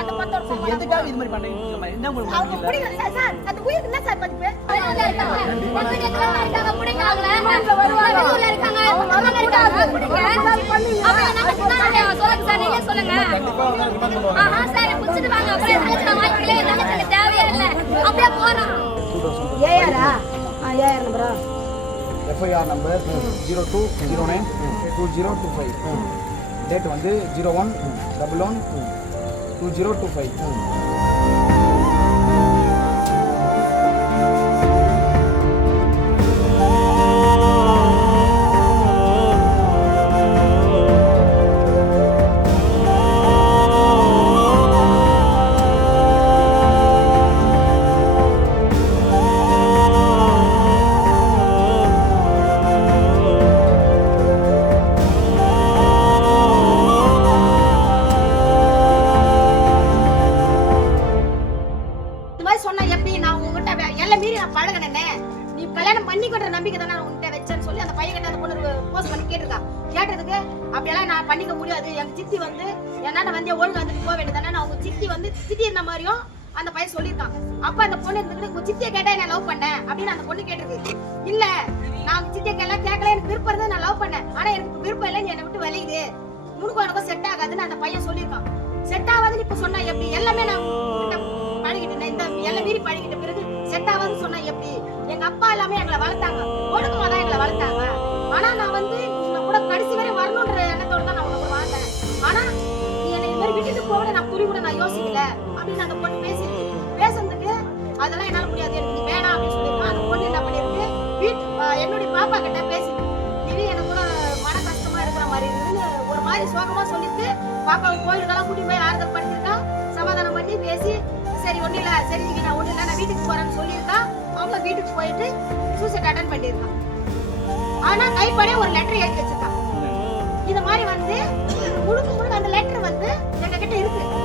அந்த பத்தோட போக எதுக்காக இது மாதிரி பண்றீங்க என்ன உங்களுக்கு அவங்க புடிங்க சார் அந்த உயிருக்கு என்ன சார் மதிப்பு வெளியூர்ல இருக்காங்க புடிங்க அவங்கள வருவாங்க வெளியூர்ல இருக்காங்க அவங்க இருக்காங்க புடிங்க அவங்க என்ன சொன்னாங்க சொல்லுங்க சார் நீங்க சொல்லுங்க ஆஹா சார் புடிச்சிட்டு வாங்க அப்புறம் என்ன வாய்ப்பில்லை எனக்கு தேவையே இல்ல அப்படியே போறோம் ஏஆரா ஏஆர் நம்பரா FIR number 02092025 date வந்து 01112025 சொன்னா எப்படி நான் உங்ககிட்ட எல்லாம் மீறி நான் பழகினே நீ கல்யாணம் பண்ணிக்கிற நம்பிக்கை தானே நான் உங்ககிட்ட வச்சேன்னு சொல்லி அந்த பையன் கிட்ட அந்த பொண்ணு போஸ்ட் பண்ணி கேட்டதுக்கு அப்படியெல்லாம் நான் பண்ணிக்க முடியாது எங்க சித்தி வந்து என்னால வந்து ஒழுங்கு வந்துட்டு போக வேண்டியதானே நான் உங்க சித்தி வந்து சித்தி இருந்த மாதிரியும் அந்த பையன் சொல்லியிருக்கான் அப்ப அந்த பொண்ணு இருந்துட்டு உங்க சித்தியை கேட்டா என்ன லவ் பண்ணேன் அப்படின்னு அந்த பொண்ணு கேட்டிருக்கு இல்ல நான் சித்தியை கேட்கல எனக்கு விருப்பம் இருந்தா நான் லவ் பண்ணேன் ஆனா எனக்கு விருப்பம் இல்லை நீ என்னை விட்டு விளையுது முனுக்கும் எனக்கும் செட் ஆகாதுன்னு அந்த பையன் சொல்லியிருக்கான் செட் ஆகாதுன்னு இப்ப சொன்னா எப்படி எல்லாமே நான் பழகிட்டேன் இந்த எல்லாம் மீறி பழகிட்ட பிறகு செட் ஆகாதுன்னு சொன்னா எப்படி எங்க அப்பா எல்லாமே எங்களை வளர்த்தாங்க ஒழுக்கமா தான் எங்களை வளர்த்தாங்க ஆனா நான் வந்து கூட கடைசி வரை வரணும்ன்ற எண்ணத்தோட தான் நான் உங்களை கூட வாழ்ந்தேன் ஆனா நீ என்னை இது மாதிரி விட்டுட்டு போக நான் துணி கூட நான் யோசிக்கல அப்படின்னு அந்த பொண்ணு பேசுறதுக்கு அதெல்லாம் என்னால முடியாது எனக்கு நீ வேணாம் அப்படின்னு சொல்லிருக்கான் அந்த பொண்ணு என்ன பண்ணிருக்கு என்னுடைய பாப்பா கிட்ட பேசிட்டு இது எனக்கு கூட மன கஷ்டமா இருக்கிற மாதிரி இருக்குன்னு ஒரு மாதிரி சோகமா சொல்லிட்டு பாப்பாவை கோயிலுக்கெல்லாம் கூட்டி போய் ஆறுதல் பண்ணிருக்கான் சமாதானம் பண்ணி பேசி சரி ஒண்ணு இல்ல சரி நான் ஒண்ணு இல்ல நான் வீட்டுக்கு போறேன்னு சொல்லியிருக்கான் அவங்க வீட்டுக்கு போயிட்டு சூசைட் அட்டன் பண்ணிருக்கான் ஆனா கைப்படே ஒரு லெட்டர் எழுதி வச்சிருக்கான் இந்த மாதிரி வந்து முழுக்க அந்த லெட்டர் வந்து எங்க கிட்ட இருக்கு